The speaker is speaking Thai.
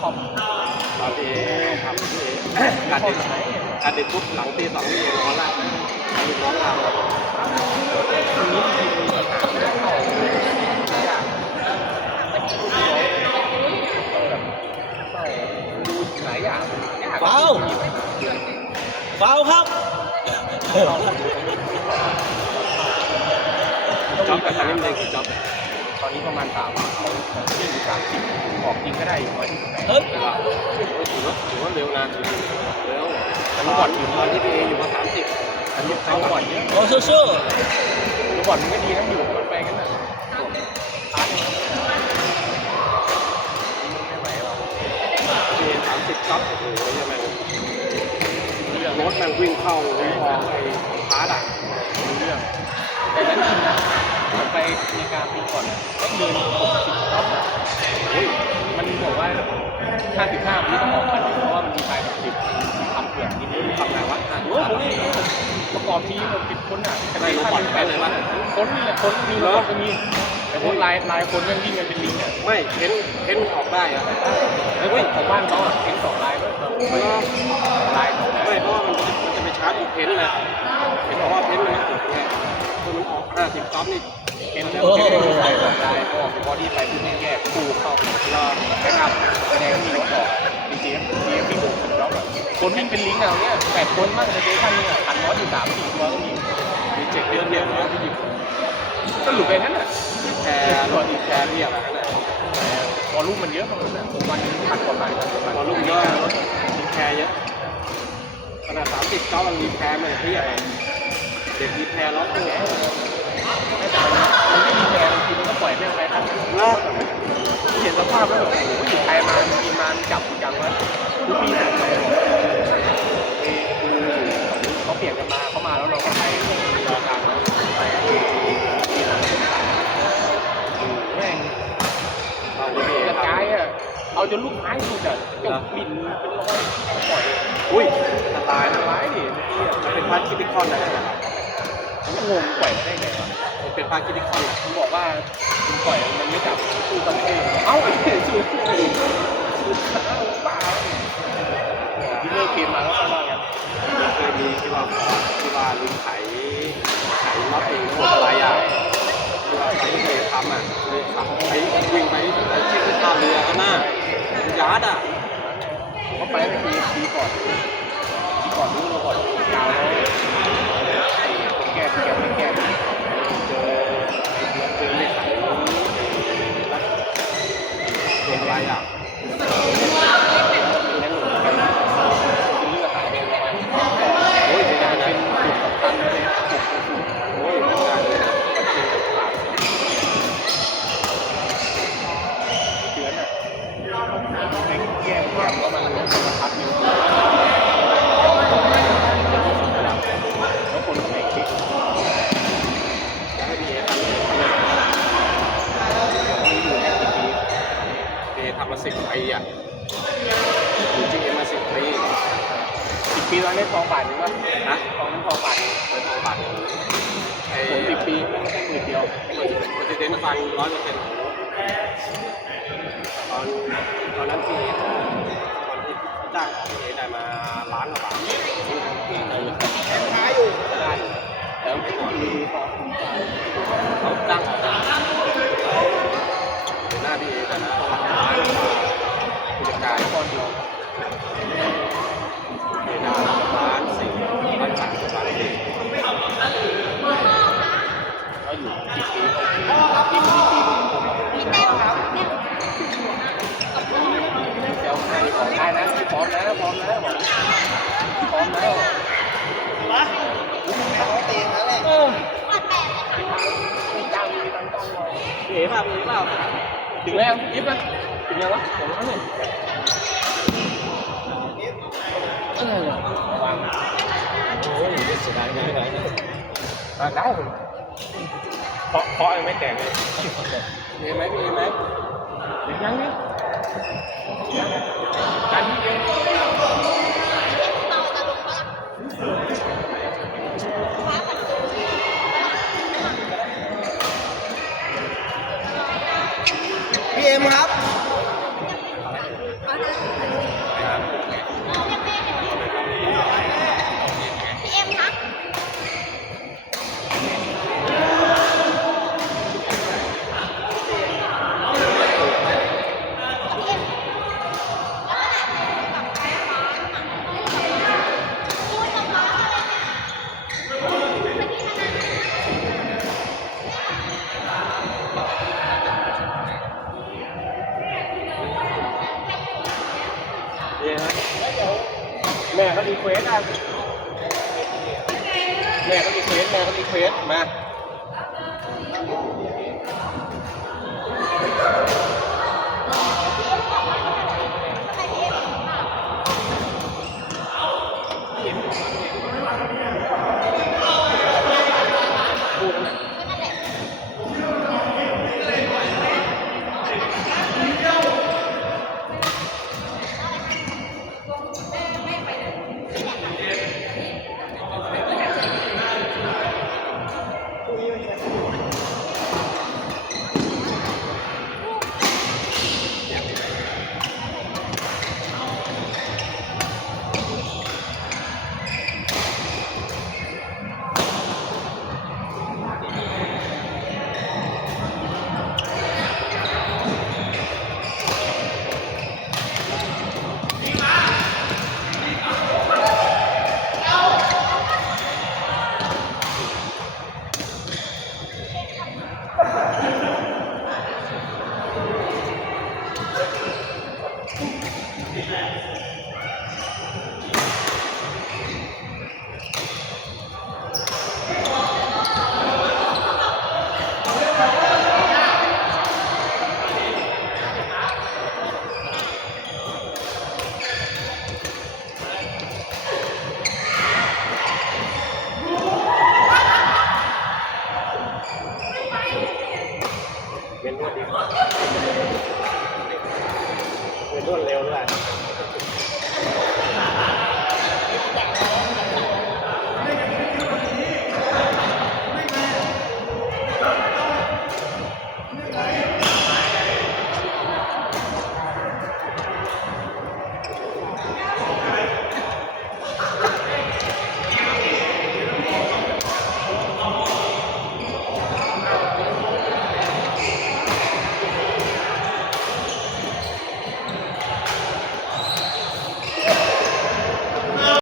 คอมตอนที่ทำที่การเด็นการเด็นปุ๊บหลังตีสองนี่ร้อนละลูกน้องทำตรงนี้จริงๆมีปัญหาไม่ได้เหลายอยางแลูกเดียวต้องแบาดูหลายอยากเฝ้าเฝ้าครับจ็อบกับทางนี้มันเองคือจ็อบ ตอนนี้ประมาณสามเขาเขาที่อยู่สามสิบออกจริงก็ได้อยู่ร้อยที่แปดเฮ้ยถือว่าถือว่าถือว่าเร็วนะเร็วแต่เมื่อก่อนอยู่ตอนที่พี่เออยู่มาสามสิบอันนี้เขาเขาก่อนเยอะโอ้สู้ดูบอลมันก็ดีนะอยู่มันไปกันนะพาร์ทนี้ไม่ไหวหรอกพี่เอสามสิบจ็อบโอ้โหยังไงเรือรถมันวิ่งเข้าวิ่งออกไอ้พาร์ดอะเรื่องแต่นั้นจริงนะมันไปอเมริกาปีก่อน ต้องเดินมันบอกว่าห้าสิบห้าวิต้องออกคันเพราะว่ามันมีไฟแบบสิบทำเผื่อนิดนึงทำไงวะโอ้ยผมนี่ประกอบทีมติดคนอะไม่รู้บอลไปเลยวะคนนี่แหละคนมีรถก็มีแต่พวกลายลายคนยังวิ่งกันเป็นลิงอะไม่เพ้นเพ้นออกได้อะแล้วของบ้านเขาอะเป็นสองลายด้วยลายสองไม่เพราะมันมันจะไปชาร์จอีกเพ้นเลยเห็นบอกว่าเพ้นมันติดไงคือมันออกห้าสิบจ็อบนี่เป็นแล้ว ลายก็ออกบอดี้ไปพื่อแยกคู่เข้ารอแบ็กอัพแสดงว่ามีรถออกจริงๆจริงๆพี่บุกแล้วแบบคนวิ่งเป็นลิงก์เอาเนี่ยแปดคนมากในสเตชันนึงอะพันน้อยอยู่สามสี่ตัวก็มีมีเจ็ดเดือนเดียวนะที่หยิบก็หลุดไปนั่นน่ะแชร์รถอีกแชร์เรียบอะไรนั่นแหละวอลลุ่มมันเยอะมากเลยนะวันนึงพันกว่าบาทพอลูกเยอะรถมีแชร์เยอะขนาดสามสิบจ็อบมันมีแชร์มันเที่ใหญ่เด็กมีแชร์ล็อกตัวแต่มันไม่มีแรงทีมันก็ปล่อยแม่งไปทั้ง แล้ว เห็นสภาพแล้วแบบโอ้โหอยู่ไทยมามีมานจับจังวะทุกปีแต่ไปบอกเอ้คือเขาเปลี่ยนกันมาเขามาแล้วเราก็ไปรอกลางไปที่หลังแม่ง ตอนที่พี่ กระจายอะ เอาจนลูกท้ายสุดอะจบบินเป็นร้อยปล่อยอุ้ยอันตรายอันนะตรายดิเมื่อกี้อะมันเป็นพาร์ทคิติคอนนะผมก็งงปล่อยมาได้ไงวะมันเป็นพาร์ทคิติคอนนะผมบอกว่าคุณปล่อยมันไม่จับสู้กันเองเอ้าไอ้เหี้ยสู้บ้าที่เลิกเกมมาแล้วก็ว่ากันมันเคยมีที่ว่าที่ว่าลืมไขไขน็อตเองทั้งหมดหลายอย่างที่ว่าตอนที่เคยทำอะเลยขับไปวิ่งไปไอ้เช็คท่าเรือข้างหน้ามัน ยาร์ดอะเขาไปเมื่อปีปีก่อนปีก่อนรู้มาก่อนยาวแล้วแก้แก้ไม่แก้เจอเจอนเจอไม่ไขแล้วโดนอะไรอะ แน่นหนุนกันเป็นเลือดหายไปเลย โอ้ย เป็ ไม่ น ได้ การ นะ เป็นจุดสำคัญเลยจุด โอ้ยไม่ได้เลยนะ เดือนอะแแก้แก้ก็มันคนละพัดหนึ่งแล้วคนก็ไม่คิด จะให้พี่เอทำ มีอยู่แค่กี่ปี พี่เอทำมาสิบปี อะอยู่ที่เอมาสิบปีสิบปีตอนนี้ทองบาทหนึ่งวะนะทองนั้นทองบาทเป็นทองบาทไอ้ผมสิบปีมันแค่หมื่นเดียวมันจะเด่นฟันร้อยเปอร์เซ็นต์ตอนตอนนั้นพี่เอตอนที่จ้างของพี่เอได้มาล้านกว่าบาทค้าอยู่ได้อยู่แล้วไอ้หมอมีทองคุ้มค่า เขาจ้างของหน้าพี่เอแต่ละล้านกว่าบาทผู้จัดการ ตอนเดียว เอได้ล้านสี่ล้านสามล้านสี่ แล้วอยู่สิบปีปีปีปีปีนึงเดี๋ยวให้ของได้นะพร้อมนะพร้อมนะบอกพร้อมนะเออมีตังค์มีตังค์ต้องรอ พี่เอเปล่าพี่เอเปล่าถึงแล้วยิบนะถึงแล้วะถึงแล้วนี่เออวางโอ้ยเสียดายไม่ได้ได้ผมเคาะเคาะยังไม่แตกเลยพี่เอไหมพี่เอไหมถึงยังนี่การที่เอง มครับ เก็รี เควสอะแม่ก็มีเควสแม่ก็มีเควสมา